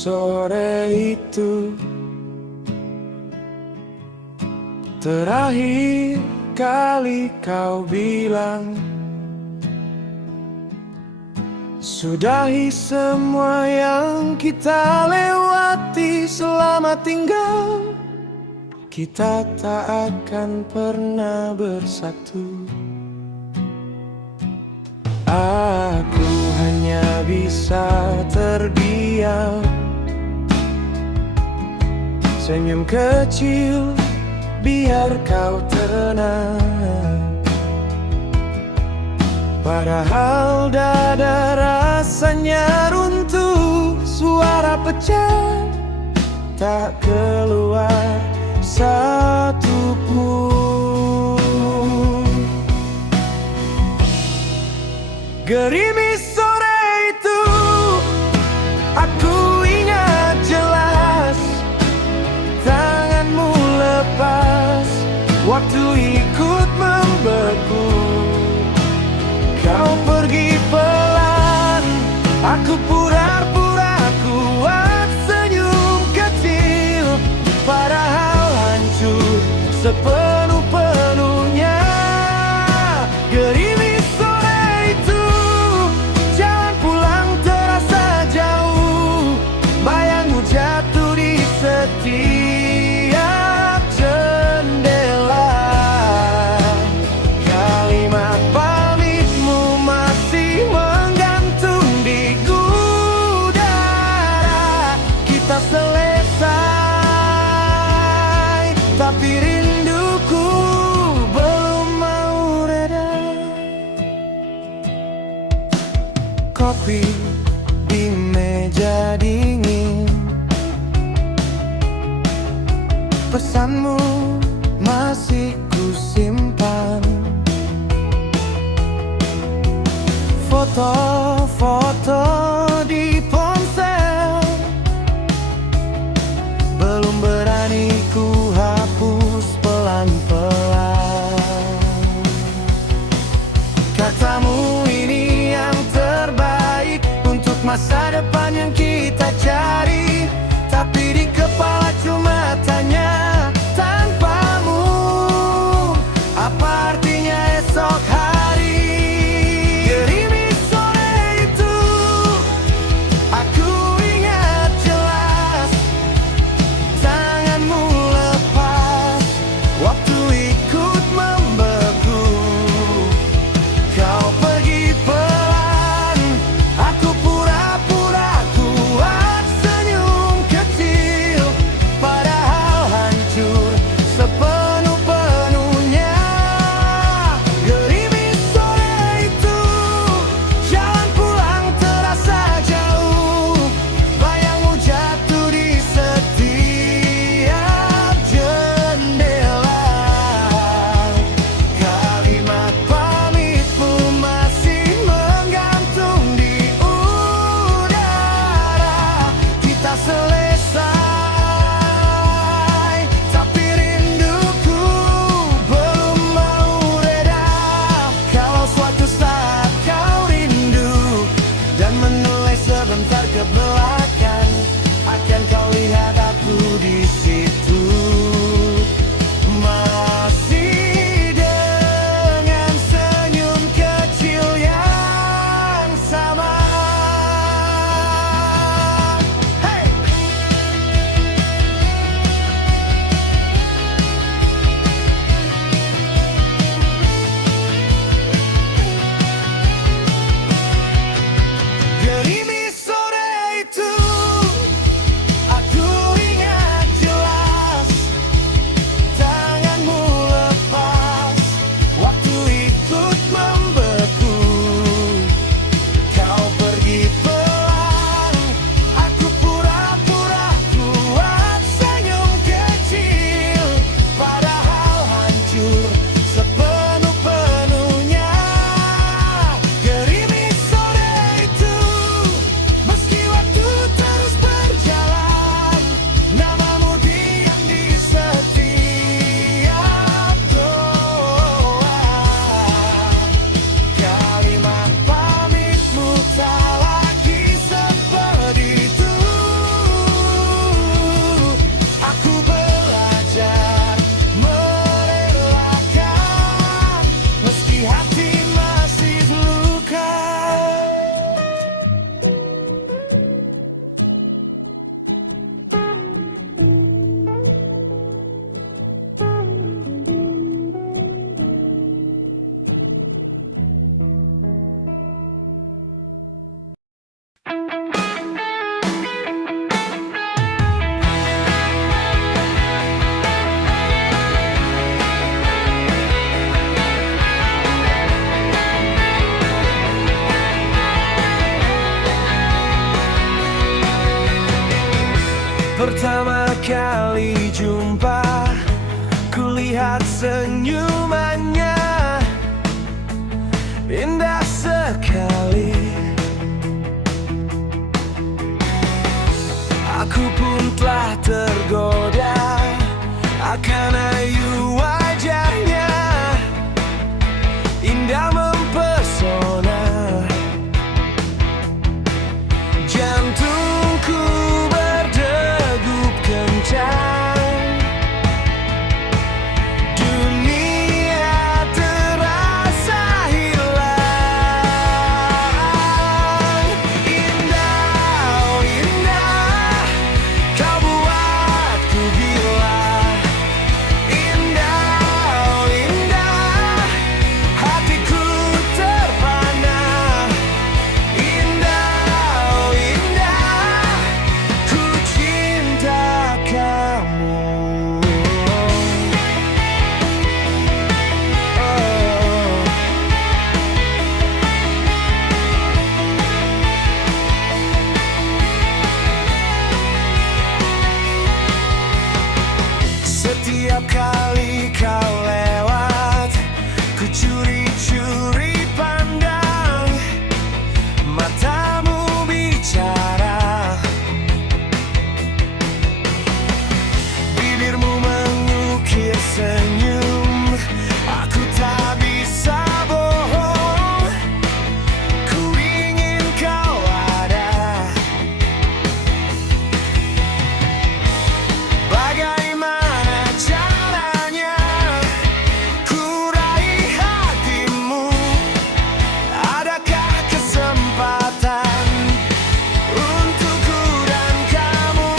Sore itu terakhir kali kau bilang sudahi semua yang kita lewati selama tinggal. Kita tak akan pernah bersatu. Aku hanya bisa terdiam, senyum kecil biar kau tenang. Padahal dada rasanya runtuh, suara pecah tak keluar satupun. Gerimis sore itu aku ingat jelas, tanganmu lepas, waktu ikut membeku. Kau pergi pelan, aku pura-pura kuat senyum kecil, padahal hancur sepenuh-penuhnya. Gerimis sore itu Pertama kali jumpa, kulihat senyumannya indah sekali. Aku pun telah tergoda akan ayu wajahnya, indah mempesona. Jantungku berdegup kencang, dunia terasa hilang. Indah, oh indah, kau buatku gila. Indah, oh indah, hatiku terpana. Indah, oh indah, ku cinta kamu. Setiap kali kau lewat, ku curi-curi pandang. Matamu bicara, bibirmu mengukir senyum. Aku tak bisa bohong, ku ingin kau ada. Bagaimana caranya ku raih hatimu? Adakah kesempatan untukku dan kamu?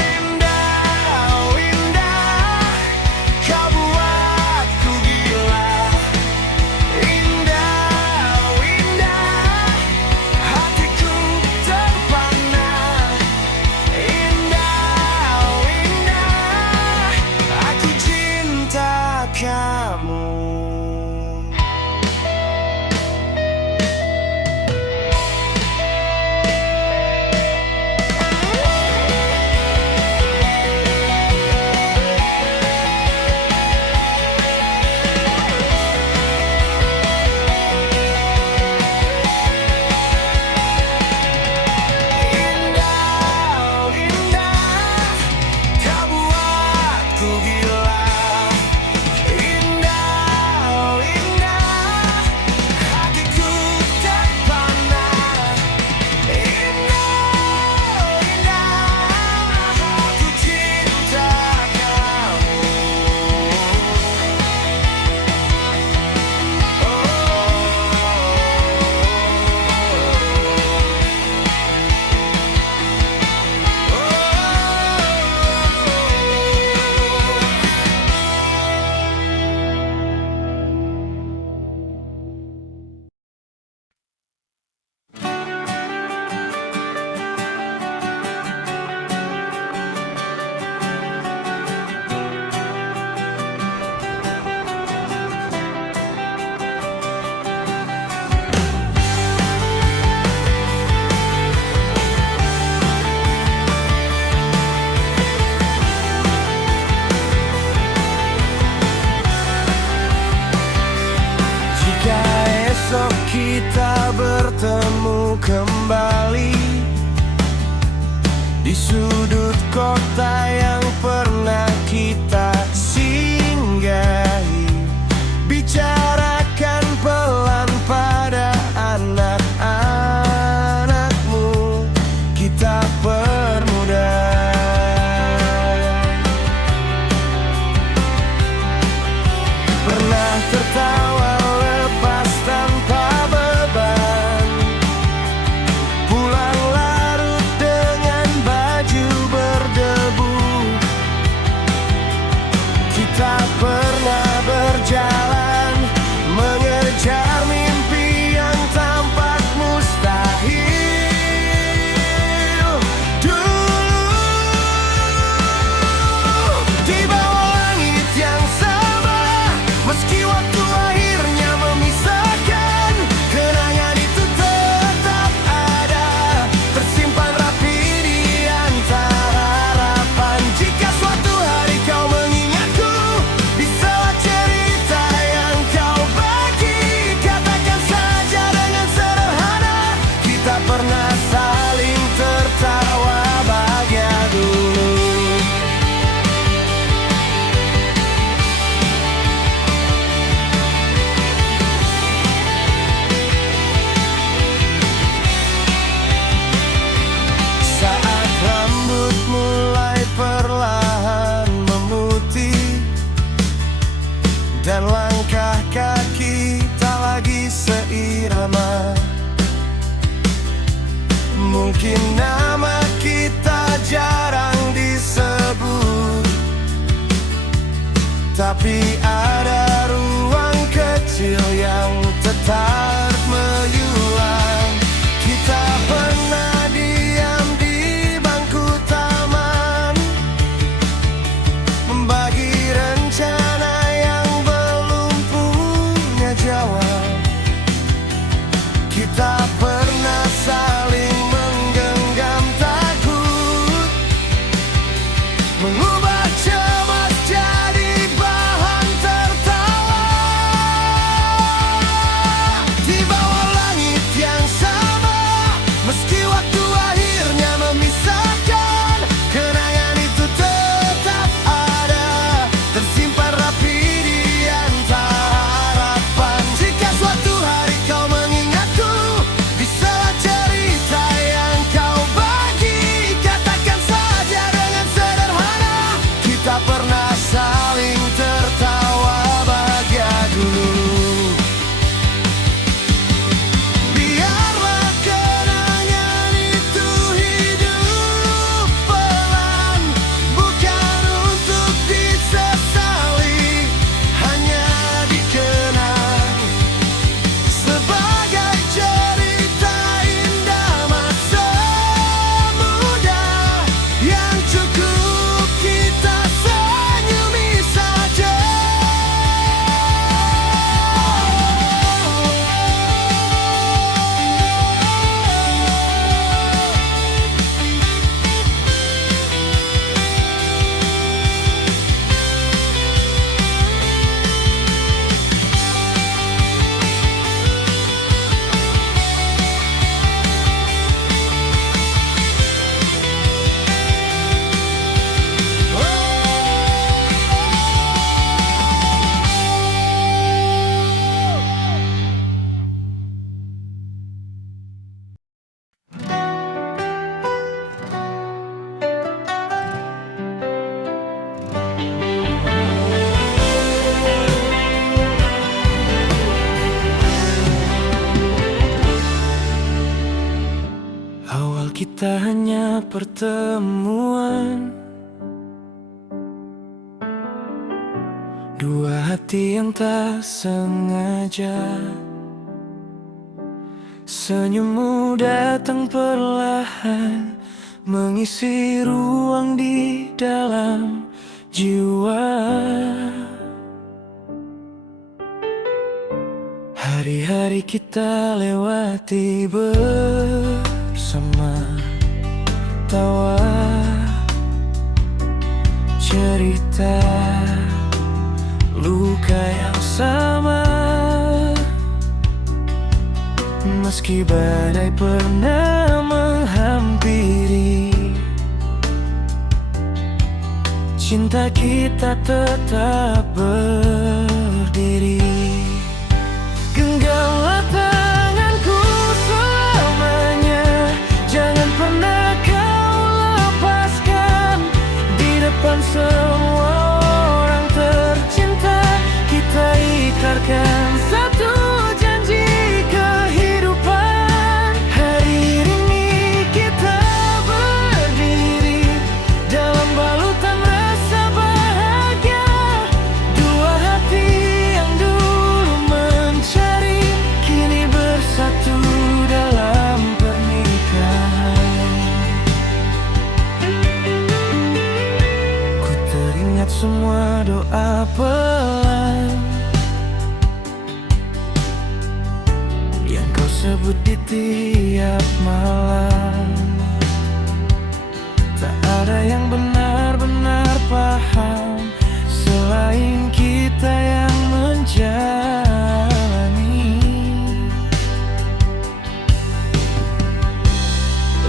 Indah, oh indah, kau buatku gila. Indah, oh indah, hatiku terpana. Indah, oh indah, aku cinta kamu. Indah, oh indah, kau buatku gila. Indah, oh indah, hatiku terpana. Indah, oh indah, aku cinta kamu. Jika esok kita bertemu kembali di sudut kota yang pernah kita singgahi, bicarakan pelan pada anak-anakmu, kita permudah. Pernah tertawa lepas tanpa beban, pulang larut dengan baju berdebu. Mungkin nama kita jarang disebut, tapi ada ruang kecil yang tetap menyulam. Kita pernah diam di bangku taman, membagi rencana yang belum punya jawab. Kita pernah saling menggenggam takut, mengubah cemas jadi bahan tertawa. Di bawah langit yang sama, meski waktu akhirnya memisahkan, kenangan itu tetap ada, tersimpan rapi di antara harapan. Jika suatu hari kau mengingatku di sela cerita yang kau bagi, katakan saja dengan sederhana, kita pernah saling tertawa bahagia dulu. Biarlah kenangan itu hidup pelan, bukan untuk disesali, hanya dikenang sebagai cerita indah masa muda yang cukup kita senyumi saja. Awal kita hanya pertemuan, dua hati yang tak sengaja. Senyummu datang perlahan, mengisi ruang di dalam jiwa. Hari-hari kita lewati bersama, tawa, cerita, luka yang sama. Meski badai pernah menghampiri, cinta kita tetap berdiri. Genggamlah tanganku selamanya, jangan pernah kau lepaskan. Di depan semua orang tercinta, kita ikarkan satu janji kehidupan. Hari ini kita berdiri dalam balutan rasa bahagia, dua hati yang dulu mencari, kini bersatu dalam pernikahan. Ku teringat semua doa pelan yang kau sebut di tiap malam. Tak ada yang benar-benar paham selain kita yang menjalani.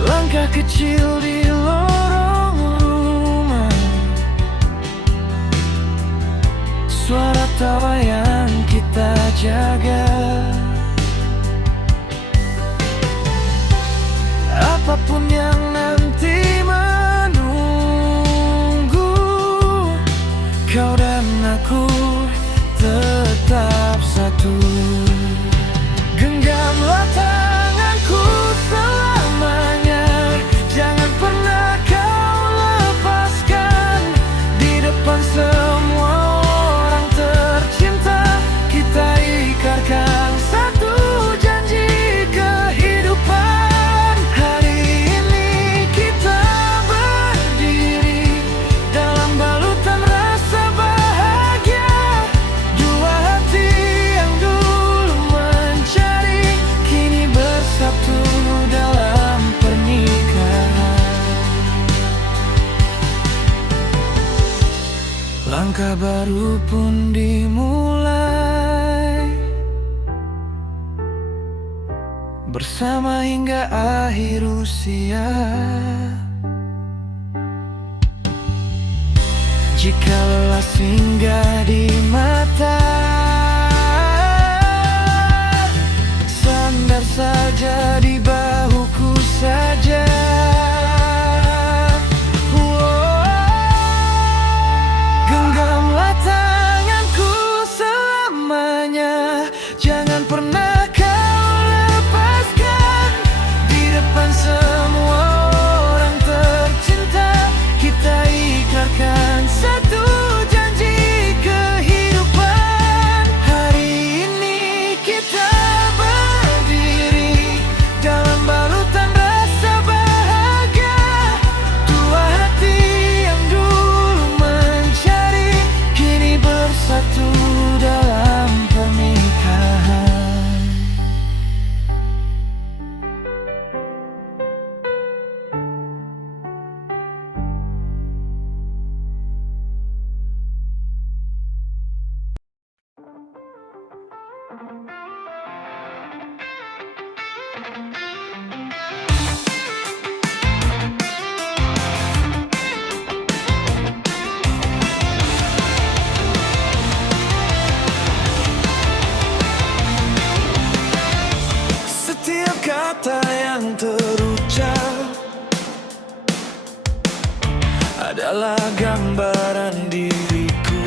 Langkah kecil di lorong rumah, suara tawa yang kita jaga. Apapun yang nanti menunggu, kau dan aku tetap satu. Genggamlah tanganku selamanya, Langkah baru pun dimulai, bersama hingga akhir usia. Jika lelah singgah di mata, sandar saja di bahuku saja. Genggamlah tanganku selamanya, jangan pernah kau lepaskan. Di depan semua orang tercinta, kita ikrarkan satu janji kehidupan. Hari ini kita berdiri dalam balutan rasa bahagia. Dua hati yang dulu mencari, kini bersatu dalam pernikahan. Setiap kata yang terucap adalah gambaran diriku,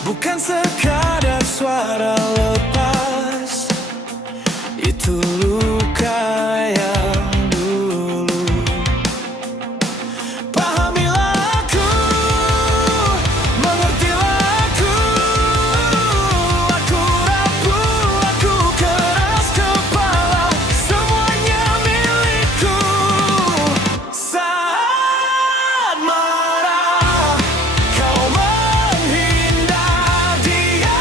bukan sekadar suara lepas. Itu luka yang dulu. Pahamilah aku, mengertilah aku. Aku rapuh, aku keras kepala, semuanya milikku. Saat marah, kau menghindar diam,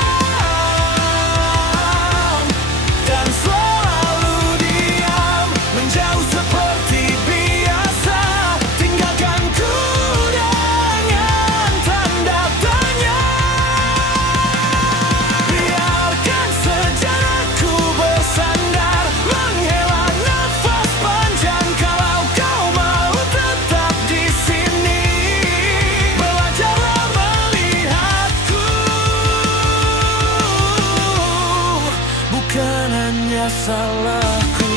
dan selalu diam, menjauh seperti biasa. Tinggalkan ku dengan tanda tanya. Biarkan sejarahku bersandar, menghela nafas panjang. Kalau kau mau tetap di sini, belajarlah melihatku, bukan hanya salahku.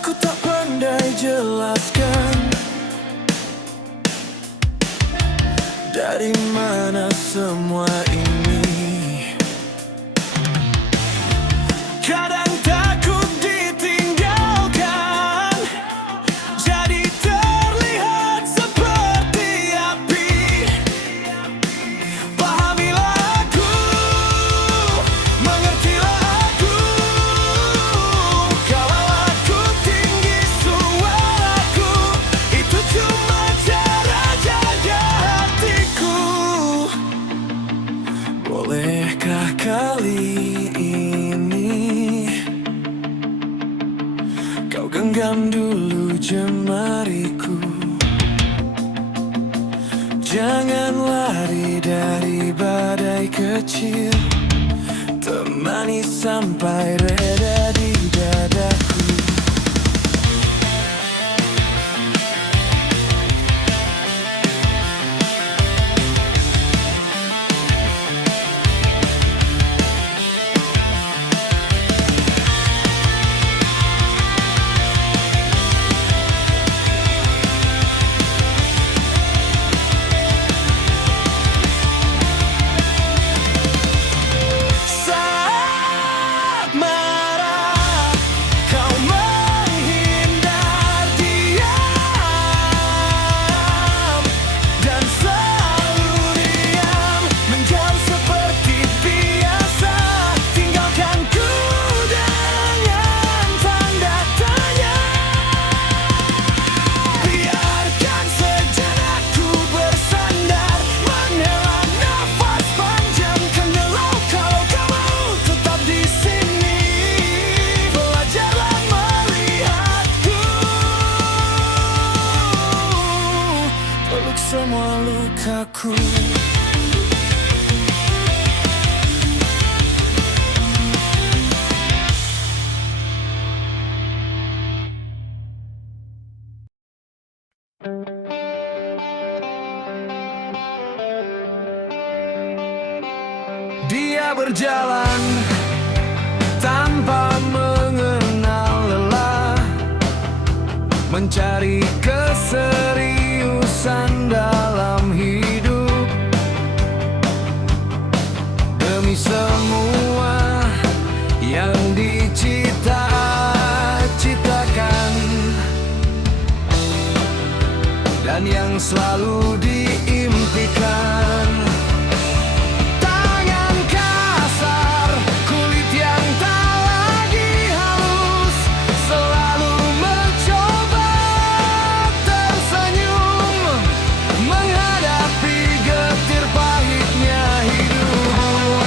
Aku tak pandai jelaskan dari mana semua ini. Kadang takut ditinggalkan, jadi terlihat seperti api. Pahamilah aku, mengertilah aku. Kalau aku tinggi suaraku, itu cuma cara jaga hatiku. Bolehkah kali ini kau genggam dulu jemariku? Jangan lari dari badai kecil, temani sampai reda di dadaku. Saat marah, Dia berjalan tanpa mengenal lelah, mencari keseriusan dalam hidup. Demi semua yang dicita-citakan dan yang selalu diimpikan. Tangan kasar, kulit yang tak lagi halus, selalu mencoba tersenyum menghadapi getir pahitnya hidup.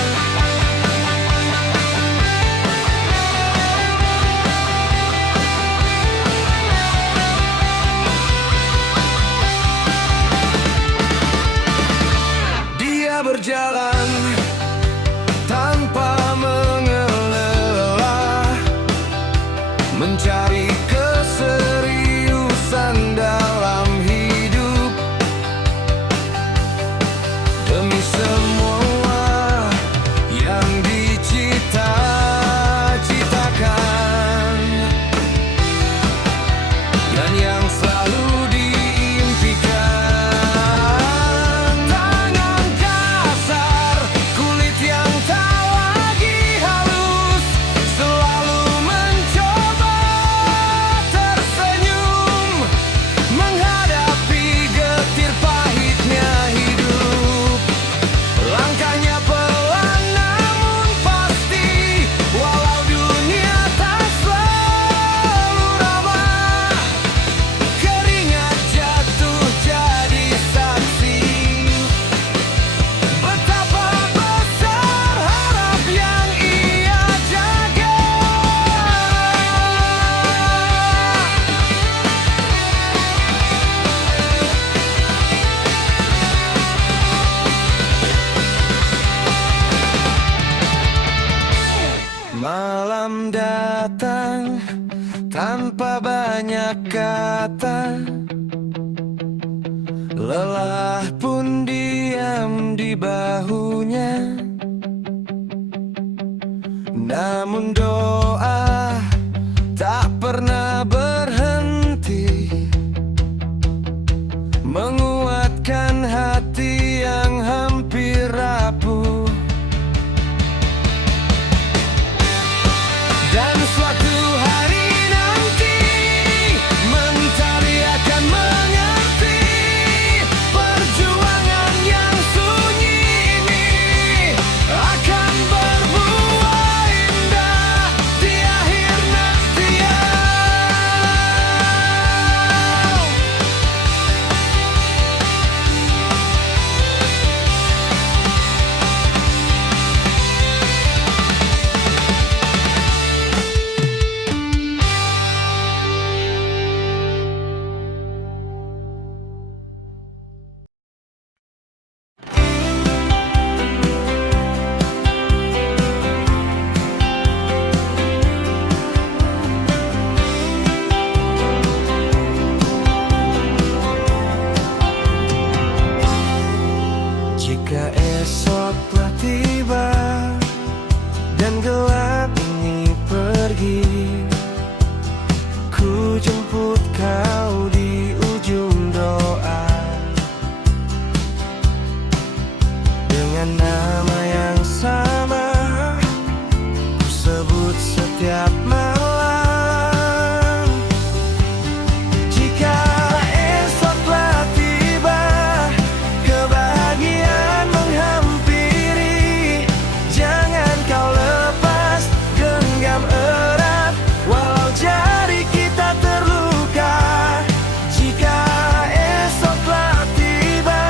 Dia berjalan tanpa mengelola, mencari keseriusan dalam hidup. Demi semua yang dicita-citakan dan yang selalu diimpikan. Tangan kasar, kulit yang tak lagi halus, selalu mencoba tersenyum menghadapi getir pahitnya hidup. Langkahnya pelan namun pasti, walau dunia tak selalu ramah. Keringat jatuh jadi saksi betapa besar harap yang ia jaga. Malam datang tanpa banyak kata, lelah pun diam di bahunya. Namun doa tak pernah berhenti, menguatkan hati yang hampir rapuh. Dan suatu hari nanti mentari akan mengerti perjuangan yang sunyi ini akan berbuah indah di akhir nanti. Jika esok telah tiba dan gelap ini pergi, ku jemput kau di ujung doa dengan nama yang sama, ku sebut setiap malam. Jika esok telah tiba, kebahagiaan menghampiri, jangan kau lepas genggam erat walau jari kita terluka. Jika esok telah tiba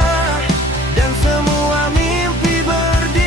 dan semua mimpi berdiri,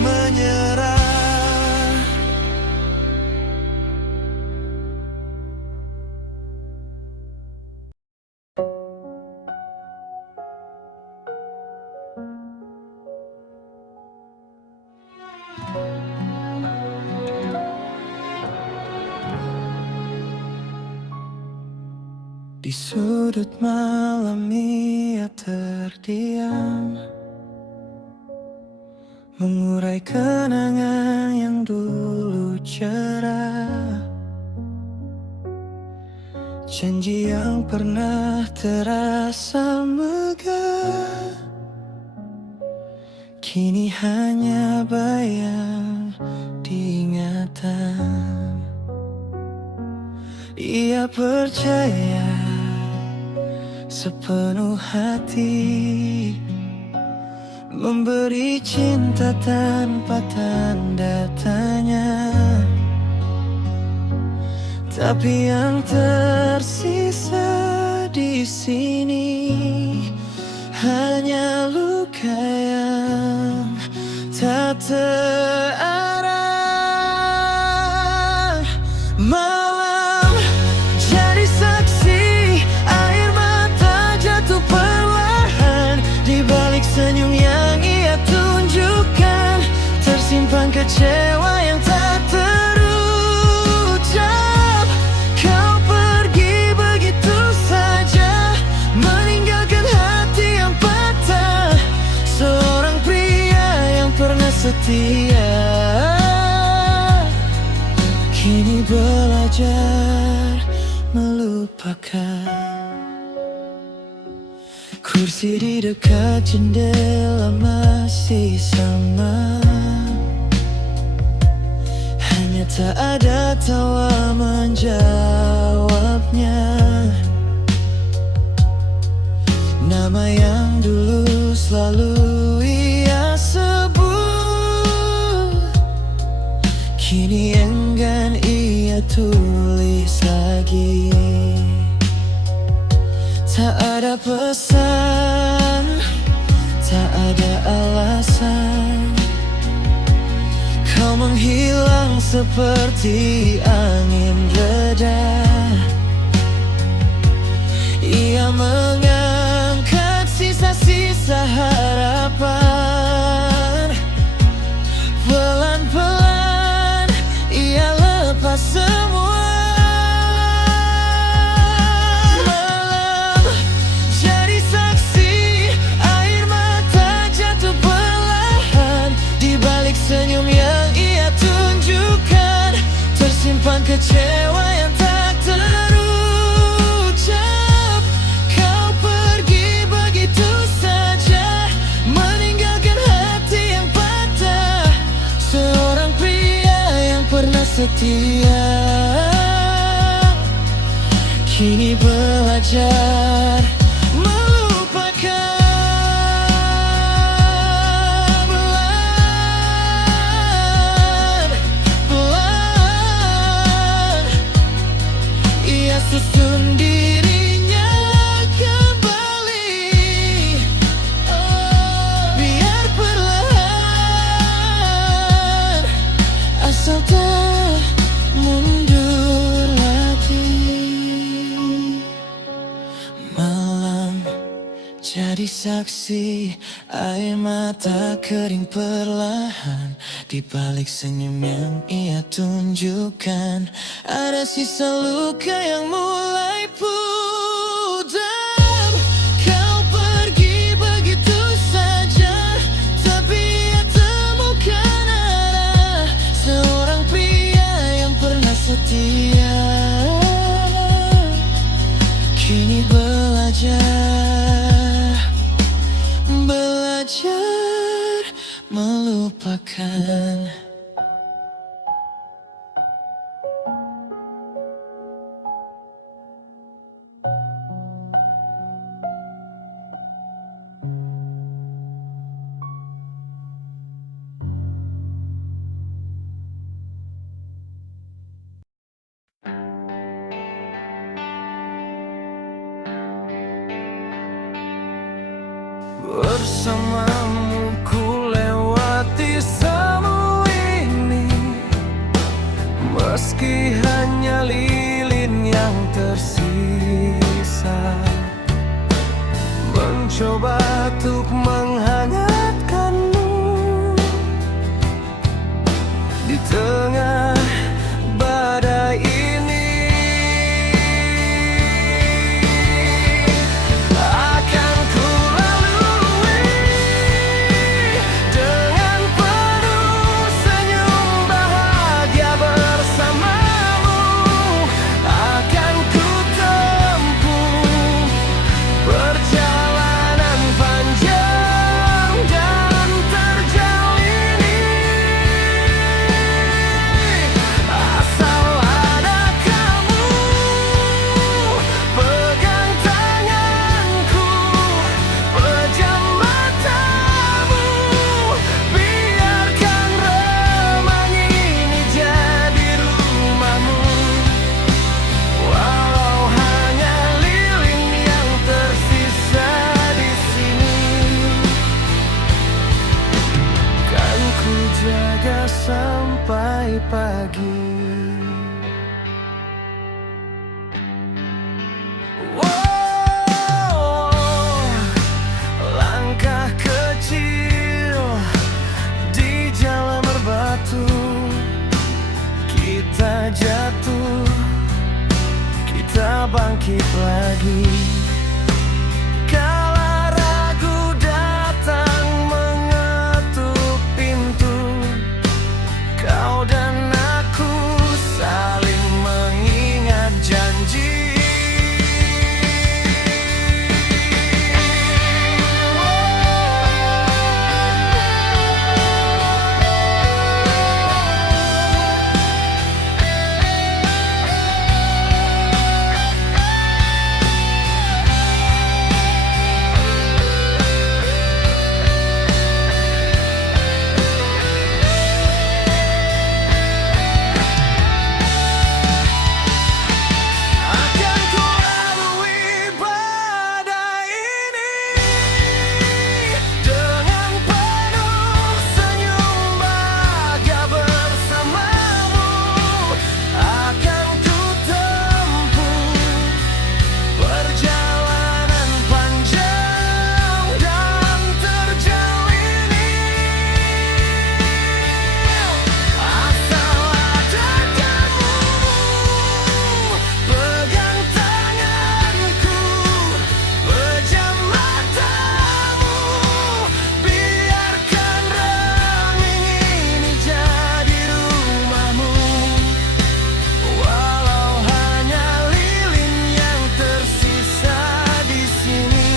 menyerah. Di sudut malam ia terdiam, mengurai kenangan yang dulu cerah. Janji yang pernah terasa megah kini hanya bayang diingatan. Ia percaya sepenuh hati, memberi cinta tanpa tanda tanya. Tapi yang tersisa di sini hanya luka yang tak terarah. Malam jadi saksi, air mata jatuh perlahan. Di balik senyum yang ia tunjukkan, tersimpan kecewa yang tak terucap. Kau pergi begitu saja, meninggalkan hati yang patah. Seorang pria yang pernah setia kini belajar melupakan. Kursi di dekat jendela masih sama, hanya tak ada tawa menjawabnya. Nama yang dulu selalu ia sebut kini enggan ia tulis lagi. Tak ada pesan, tak ada alasan. Kau menghilang seperti angin reda. Ia mengangkat sisa-sisa harapan. Pelan-pelan ia lepas semua. Malam jadi saksi, air mata jatuh perlahan. Di balik senyum yang ia tunjukkan, tersimpan kecewa yang tak terucap. Kau pergi begitu saja, meninggalkan hati yang patah. Seorang pria yang pernah setia kini belajar melupakan. Pelan-pelan ia susun dirinya kembali. Biar perlahan, asal tak mundur lagi. Malam jadi saksi, air mata kering perlahan. Di balik senyum yang ia tunjukkan, ada sisa luka yang mulai pudar. Kau pergi begitu saja, tapi ia temukan arah. Seorang pria yang pernah setia kini belajar melupakan. Bersamamu ku lewati Meski hanya lilin yang tersisa, mencoba untuk menghangatkanmu di tengah badai ini. Akan ku lalui dengan penuh senyum bahagia bersamamu. Akan ku tempuh perjalanan panjang dan terjal ini, asal ada kamu pegang tanganku, pejam matamu, biarkan remang ini jadi rumahmu. Walau hanya lilin yang tersisa di sini, kan ku jaga sampai pagi. Wow, langkah kecil di jalan berbatu, kita jatuh, kita bangkit lagi. Kala ragu datang mengetuk pintu, kau dan aku saling mengingat janji. Akan ku lalui badai ini dengan penuh senyum bahagia bersamamu. Akan ku tempuh perjalanan panjang dan terjal ini, asal ada kamu pegang tanganku, pejam matamu, biarkan remang ini jadi rumahmu. Walau hanya lilin yang tersisa di sini,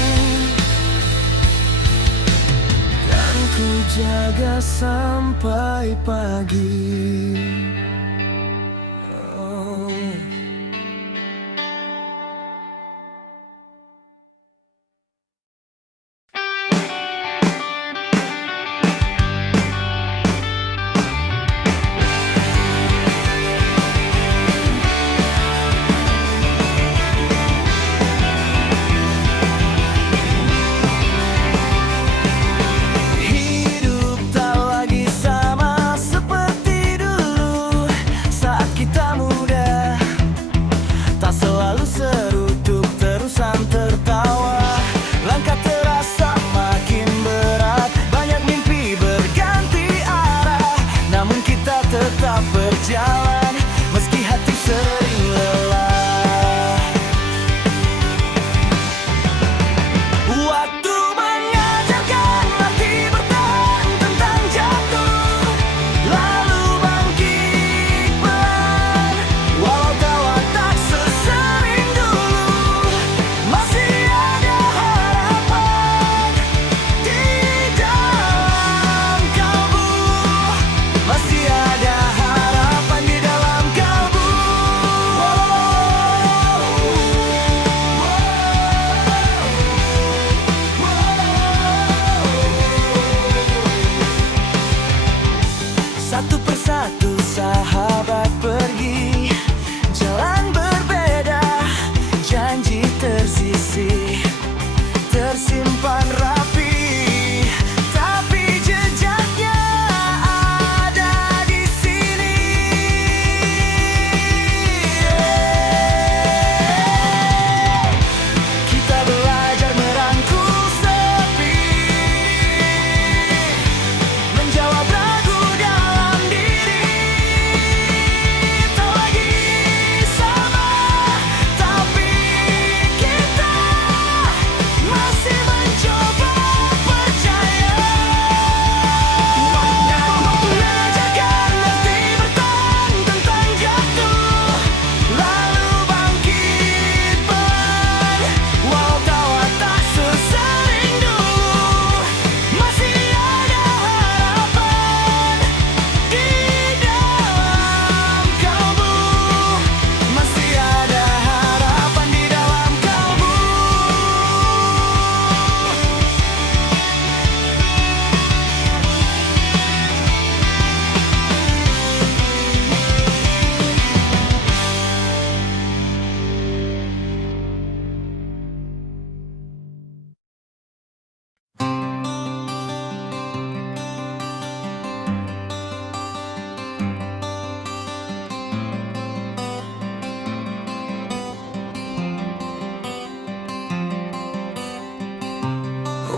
kan ku jaga sampai pagi. Oh. Hidup tak lagi sama seperti dulu saat kita muda, tak selalu serutup terusan tertawa. Langkah terasa makin berat, banyak mimpi berganti arah, namun kita tetap berjalan meski hati sering lelah. Waktu mengajarkan hati bertahan tentang jatuh, lalu bangkit pelan. Walau tawa tak sesering dulu, masih ada harapan di dalam kalbu. Masih ada harapan di dalam kalbu. Satu persatu sahabat pergi, jalan berbeda, janji tersisih, tersimpan rapi, tapi jejaknya ada di sini.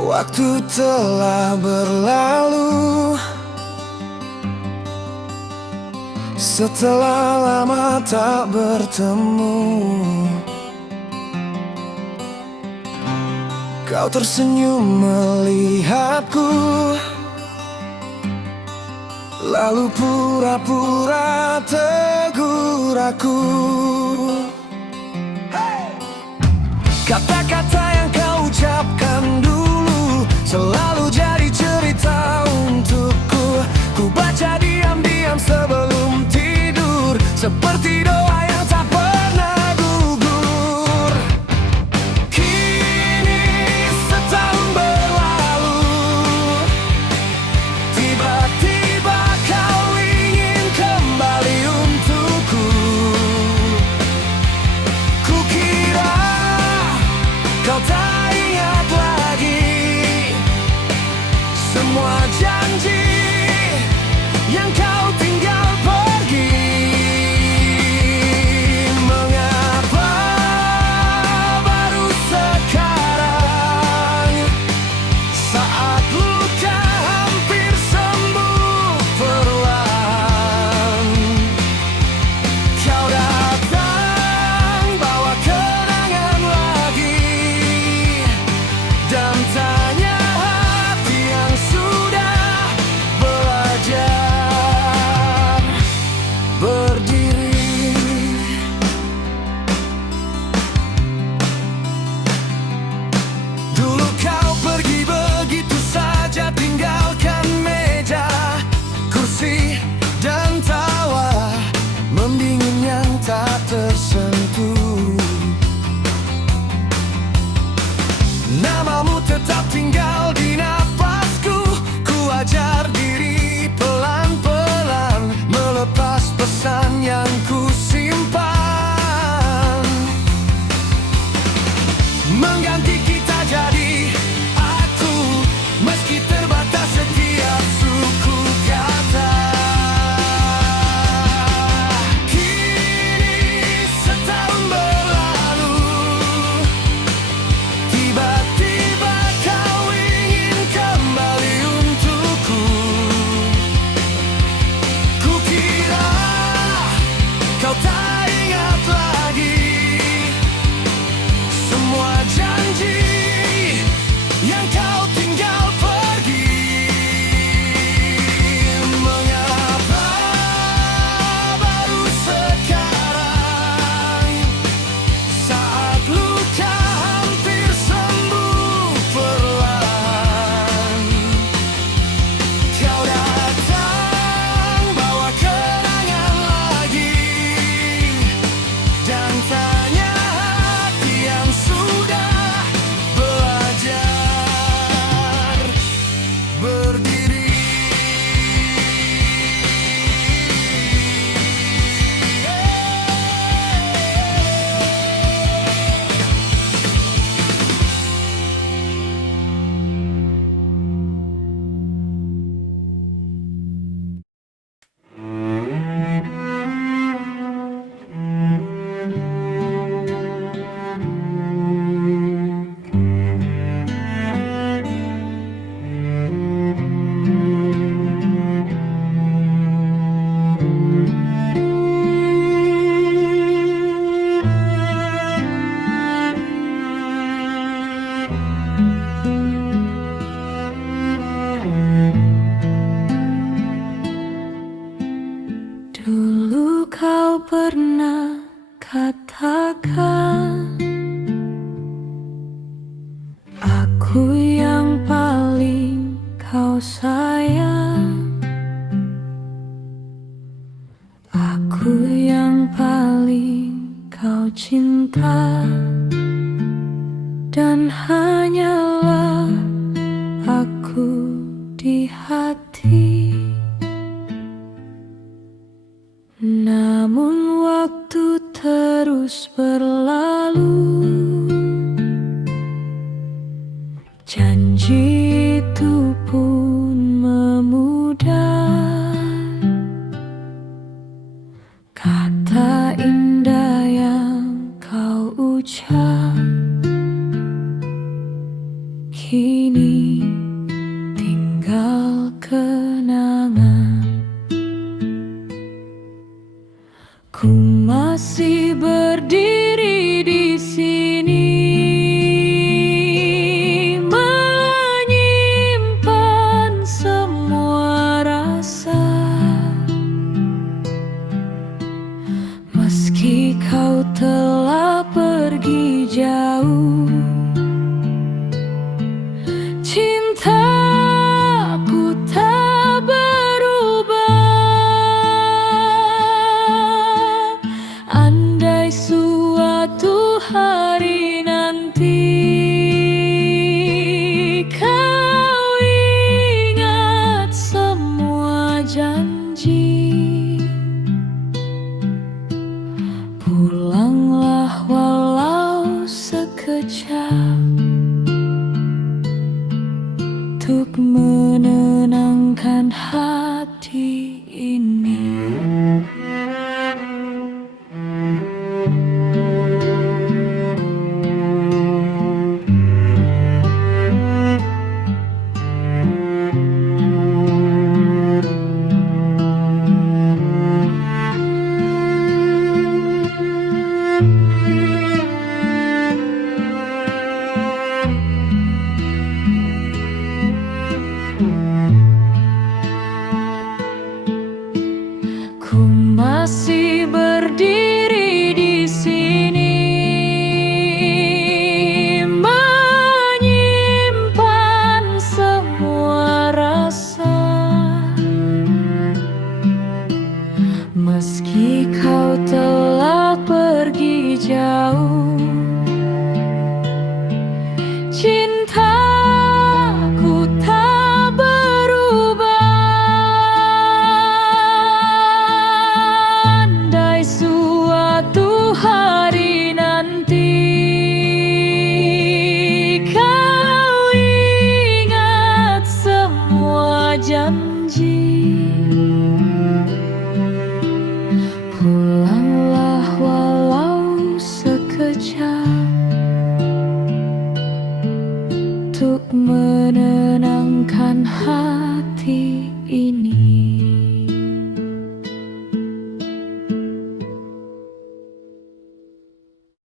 Waktu telah berlalu, setelah lama tak bertemu. Kau tersenyum melihatku, lalu pura-pura tegur aku. Kata-kata yang kau ucapkan dulu selalu jadi cerita untukku. Ku baca diam-diam sebelum tidur, seperti doa yang tak pernah gugur. Kini setahun berlalu, tiba-tiba kau ingin kembali untukku. Kukira kau tak ingat lagi semua janji yang kau tinggal pergi. Mengapa baru sekarang, saat luka hampir sembuh perlahan, kau datang bawa kenangan lagi dan tanya hati yang sudah belajar berdiri. Dulu kau pergi begitu saja, tinggalkan meja, kursi, dan tawa, membimbing yang tak tersentuh. Namamu tetap tinggal di napasku. Ku ajar diri pelan-pelan melepas pesan yang ku simpan. Mengganti kita jadi aku, meski terbatas setiap suku kata. Kini setahun berlalu, tiba-tiba kau ingin kembali untukku. Kukira kau tak ingat lagi semua janji yang kau tinggal pergi. Mengapa baru sekarang, saat luka hampir sembuh perlahan, kau datang bawa kenangan lagi dan tanya hati yang sudah belajar berdiri. Dulu kau pernah katakan, aku yang paling kau sayang, aku yang paling kau cinta, dan hanyalah aku di hati. Namun waktu terus berlalu, janji itu pun memudar. Kata indah yang kau ucap kini Ku masih berdiri di sini, menyimpan semua rasa. Meski kau telah pergi jauh, cintaku tak berubah. Andai suatu hari nanti kau ingat semua janji, pulanglah walau sekejap untuk menenangkan hati ini. Ku masih